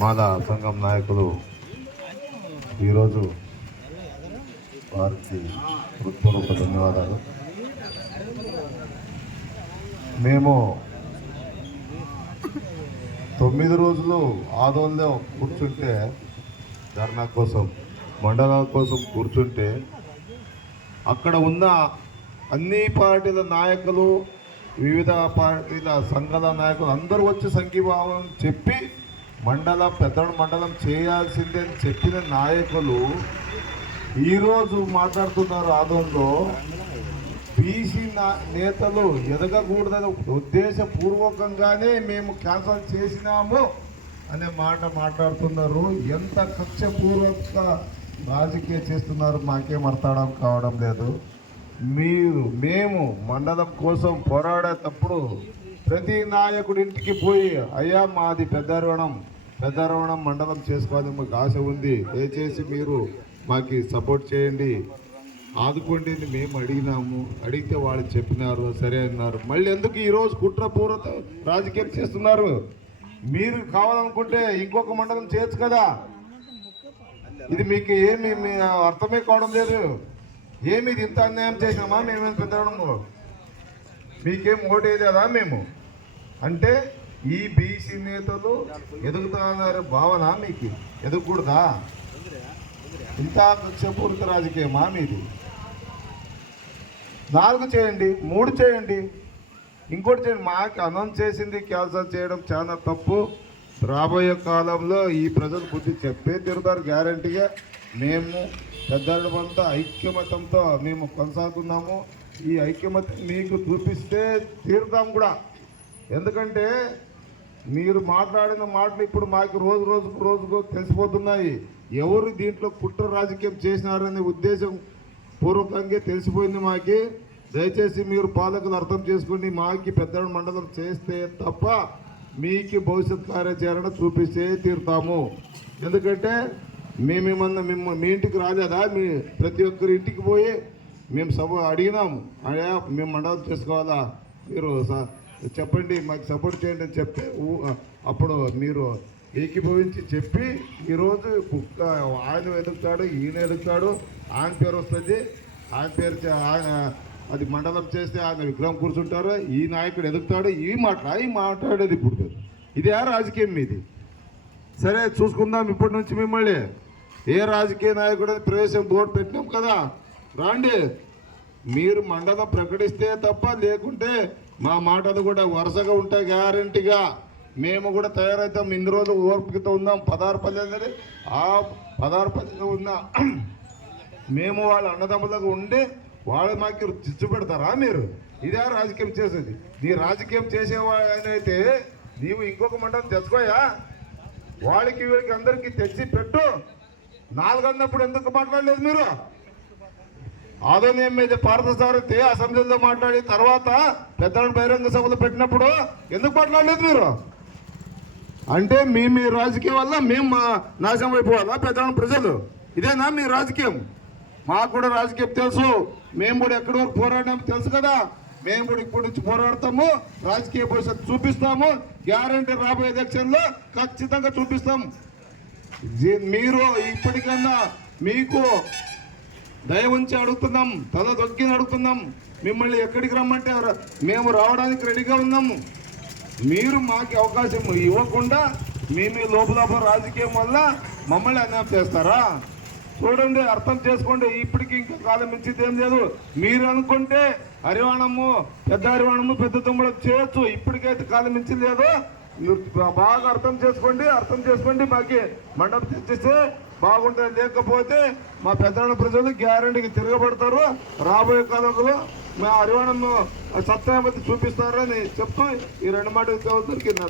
మాదా సంఘం నాయకులు ఈరోజు వారికి హృత్పూర్వక ధన్యవాదాలు. మేము 9 రోజులు ఆదోళనలో కూర్చుంటే, ధర్నా కోసం మండలాల కోసం కూర్చుంటే, అక్కడ ఉన్న అన్ని పార్టీల నాయకులు, వివిధ పార్టీల సంఘాల నాయకులు అందరూ వచ్చి సంఘీభావం చెప్పి పెద్ద మండలం చేయాల్సిందే అని చెప్పిన నాయకులు ఈరోజు మాట్లాడుతున్నారు. ఆదోళనలో బీసీ నేతలు ఎదగకూడదని ఉద్దేశపూర్వకంగానే మేము క్యాన్సల్ చేసినాము అనే మాట మాట్లాడుతున్నారు. ఎంత కక్షపూర్వక రాజకీయం చేస్తున్నారు మాకేం అర్థం కావడం లేదు. మేము మండలం కోసం పోరాడేటప్పుడు ప్రతి నాయకుడి ఇంటికి పోయి, అయ్యా మాది పెద్దారవణం మండలం చేసుకోవాలి, మాకు ఆశ ఉంది, దయచేసి మీరు మాకు సపోర్ట్ చేయండి, ఆదుకోండి అని మేము అడిగినాము. అడిగితే వాళ్ళు చెప్పినారు, సరే అన్నారు. మళ్ళీ ఎందుకు ఈరోజు కుట్రపూర్వక రాజకీయం చేస్తున్నారు? మీరు కావాలనుకుంటే ఇంకొక మండలం చేయొచ్చు కదా. ఇది మీకు ఏమి అర్థమే కావడం లేదు. ఏమి ఇది ఇంత అన్యాయం చేసినామా మేమేం పెద్దవడము? మీకేం ఓటేయలేదా మేము అంటే? ఈ బీసీ నేతలు ఎదుగుతున్నారు భావన మీకు ఎదగకూడదా? ఇంత కక్షపూరిత రాజకీయమా మీది? 4 చేయండి, 3 చేయండి, ఇంకోటి చేయండి. మాకు అనౌన్స్ చేసింది క్యాన్సల్ చేయడం చాలా తప్పు. రాబోయే కాలంలో ఈ ప్రజలు బుద్ధి చెప్పే తీరుతారు గ్యారంటీగా. మేము పెద్దలంతా ఐక్యమతంతో మేము కొనసాగుతున్నాము. ఈ ఐక్యమత మీకు చూపిస్తే తీరుతాం కూడా. ఎందుకంటే మీరు మాట్లాడిన మాటలు ఇప్పుడు మాకు రోజుకు తెలిసిపోతున్నాయి. ఎవరు దీంట్లో కుట్ర రాజకీయం చేసినారనే ఉద్దేశం పూర్వకంగా తెలిసిపోయింది మాకి. దయచేసి మీరు పాలకులు అర్థం చేసుకోండి. మాకి పెద్ద మండలం చేస్తే తప్ప మీకు భవిష్యత్ కార్యాచరణ చూపిస్తే తీరుతాము. ఎందుకంటే మేమేమన్నా మీ ఇంటికి రాలేదా? ప్రతి ఒక్కరి ఇంటికి పోయి మేము అడిగినాము, అయ్యా మేము మండలం చేసుకోవాలా, మీరు చెప్పండి, మాకు సపోర్ట్ చేయండి అని చెప్తే అప్పుడు మీరు ఏకీభవించి చెప్పి ఈరోజు ఆయన ఎదుగుతాడు, ఈయన ఎదుగుతాడు, ఆయన పేరు వస్తుంది, ఆయన పేరు ఆయన అది మండలం చేస్తే ఆయన విగ్రహం కూర్చుంటారు, ఈ నాయకుడు ఎదుగుతాడు, ఈ మాట్లాడేది ఇప్పుడు. ఇది ఆ రాజకీయం మీది. సరే చూసుకుందాం ఇప్పటి నుంచి. మిమ్మల్ని ఏ రాజకీయ నాయకుడు ప్రవేశం బోర్డు పెట్టినాం కదా, రాండి. మీరు మండలం ప్రకటిస్తే తప్ప, లేకుంటే మా మాటలు కూడా వరుసగా ఉంటాయి గ్యారంటీగా. మేము కూడా తయారవుతాం. ఇన్ని రోజులు ఓర్పుతో ఉన్నాం. 16 పల్లెలు, ఆ 16 పల్లెలు ఉన్న మేము వాళ్ళ అన్నదమ్ములకు ఉండి వాళ్ళు మాకు చిచ్చు పెడతారా మీరు? ఇదే రాజకీయం చేసేది. నీ రాజకీయం చేసేవాడైతే నీవు ఇంకొక మండలం తెచ్చుకోయా, వాళ్ళకి వీళ్ళకి అందరికీ తెచ్చి పెట్టు. 4 అన్నప్పుడు ఎందుకు మాట్లాడలేదు మీరు? ఆదోళన మీద పార్థసారథి అసెంబ్లీలో మాట్లాడి తర్వాత పెద్దలను బహిరంగ సభలు పెట్టినప్పుడు ఎందుకు మాట్లాడలేదు మీరు? అంటే మీ రాజకీయం వల్ల మేము నాశనం అయిపోవాలా పెద్దలను ప్రజలు? ఇదేనా మీ రాజకీయం? మాకు కూడా రాజకీయం తెలుసు. మేము కూడా ఎక్కడి వరకు పోరాడాము తెలుసు కదా. మేము కూడా ఇప్పటి నుంచి పోరాడతాము, రాజకీయ భవిష్యత్తు చూపిస్తాము. గ్యారంటీ రాబోయే ఎలక్షన్లో ఖచ్చితంగా చూపిస్తాం. మీరు ఇప్పటికన్నా మీకు దయ ఉంచి అడుగుతున్నాం, తల దొక్కి అడుగుతున్నాం. మిమ్మల్ని ఎక్కడికి రమ్మంటే మేము రావడానికి రెడీగా ఉన్నాము. మీరు మాకు అవకాశం ఇవ్వకుండా మీ లోపల రాజకీయం వల్ల మమ్మల్ని అన్యాయం చేస్తారా? చూడండి, అర్థం చేసుకోండి. ఇప్పటికి ఇంకా కాలం మించింది ఏం లేదు. మీరు అనుకుంటే హరివాణము, పెద్ద తమ్ముడు చేయొచ్చు. ఇప్పటికైతే కాలం మించింది లేదు. బాగా అర్థం చేసుకోండి. మాకి మండపం తెచ్చేస్తే బాగుంటుంది. లేకపోతే మా పెద్దల ప్రజలు గ్యారంటీకి తిరగబడతారు. రాబోయే కాలంలో మా హరివాణం సత్యామతి చూపిస్తారని చెప్తూ ఈ 2 మాటలు దొరికింది.